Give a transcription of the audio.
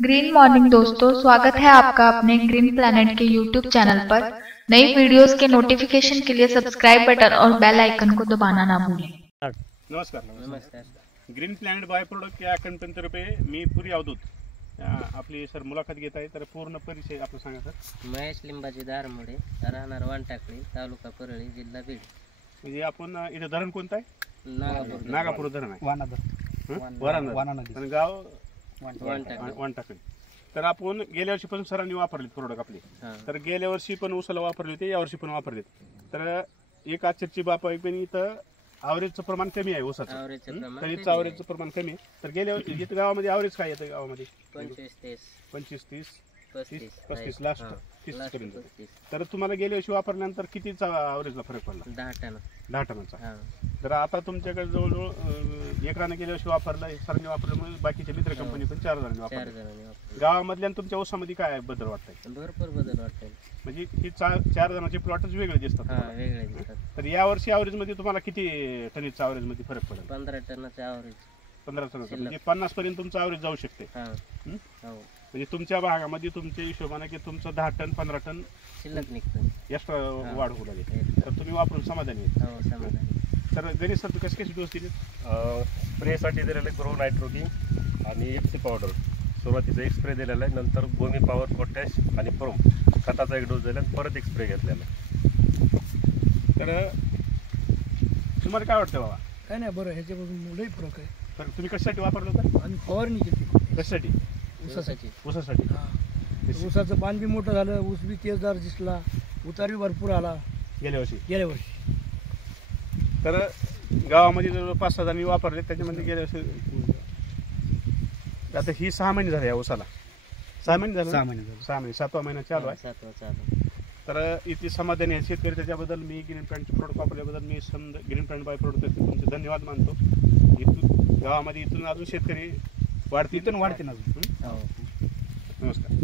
Green morning दोस्तों, स्वागत है आपका अपने ग्रीन प्लैनेट के यूट्यूब चैनल पर। नई वीडियोस के नोटिफिकेशन के लिए सब्सक्राइब बटन और बेल आइकन को दबाना ना भूलें। नमस्कार। ग्रीन प्लॅनेट बाय प्रोडक्ट या कंपनीतर्फे मी पुरी अवधूत आपली सर मुलाखत घेत आहे। तर पूर्ण परिचय आपलं सांगा सर। महेश लिंबाजी दारमुळे, राहणार वानटाकळी, तालुका परळी, जिल्हा बीड। म्हणजे आपण इथे धरण कोणतं आहे? नागापूर धरण आहे। वाना नदी आणि गाव वानटाकळी। तर आपण गेल्या वर्षी पण सरांनी वापरले प्रोडक्ट आपले। तर गेल्या वर्षी पण उसाला वापरले होते, या वर्षी पण वापरले। तर एक आश्चर्याची बाब आहे की इथं ॲव्हरेजचं प्रमाण कमी आहे ऊसाचं, खरीपचं ॲव्हरेजचं प्रमाण कमी आहे। तर गेल्या इथं गावामध्ये ॲव्हरेज काय येतं? गावामध्ये 25, 30, 35 लास्ट 30 पर्यंत। तर तुम्हाला गेल्या वर्षी वापरल्यानंतर कितीचा ॲव्हरेजला फरक पडला? 10 टनाचा। तर आता तुमच्याकडे जवळजवळ एकराने गेल्या वर्षी वापरलं, सरांनी वापरल्यामुळे बाकीच्या मित्र कंपनी पण 4 जणांनी वापरलं। गावामधल्या तुमच्या ऊसामध्ये काय बदल वाटतंय? भरपूर बदल वाटतंय। म्हणजे ही 4 जणांचे प्लॉटच वेगळे दिसतात। तर या वर्षी ॲव्हरेज मध्ये तुम्हाला किती टनीचा ॲव्हरेज मध्ये फरक पडेल? 15 टनाचा ॲव्हरेज। 15 टनाचा म्हणजे 50 पर्यंत तुमचं ॲव्हरेज जाऊ शकते। म्हणजे तुमच्या भागामध्ये तुमच्या हिशोबाने की तुमचं 10 टन 15 टन शिल्लक निघतं, एक्स्ट्रा वाढ होऊ लागेल। तर तुम्ही वापरून समाधानी आहेत? तर गणेश सर कशी कशी डोस दिली? स्प्रेसाठी दिलेलं आहे ग्रो नायट्रोकिंग आणि एफसी पावडर। सुरुवातीचा एक स्प्रे दिलेला आहे, नंतर गोमी पॉवर, पोटॅश आणि प्रोम खताचा एक डोस दिला आणि परत एक स्प्रे घेतलेला आहे। तर तुम्हाला काय वाटतं बाबा? काय नाही, बरं ह्याच्यापासून लई फरक आहे। तर तुम्ही कशासाठी वापरलं होतं? आणि फवारणी केली कशासाठी? ऊसासाठी। ऊसाचं पान बी मोठं झालं, ऊस बी तेजदार दिसला, उतार बी भरपूर आला गेल्या वर्षी। तर गावामध्ये जवळ 5-6 जणांनी वापरले, त्याच्यामध्ये गेल्या वर्षी आता ही 6 महिने झाले या ऊसाला। 6 महिने झाले? 6 महिने 7वा महिना चालू आहे। तर इथे समाधानी आहे शेतकरी। त्याच्याबद्दल मी ग्रीन प्लॅनेटचे प्रोडक्ट वापरल्याबद्दल मी ग्रीन प्लॅनेट बाय प्रोडक्ट तुमचे धन्यवाद मानतो। इथून गावामध्ये इथून अजून शेतकरी वाढतील, वाढतील अजून। नमस्कार।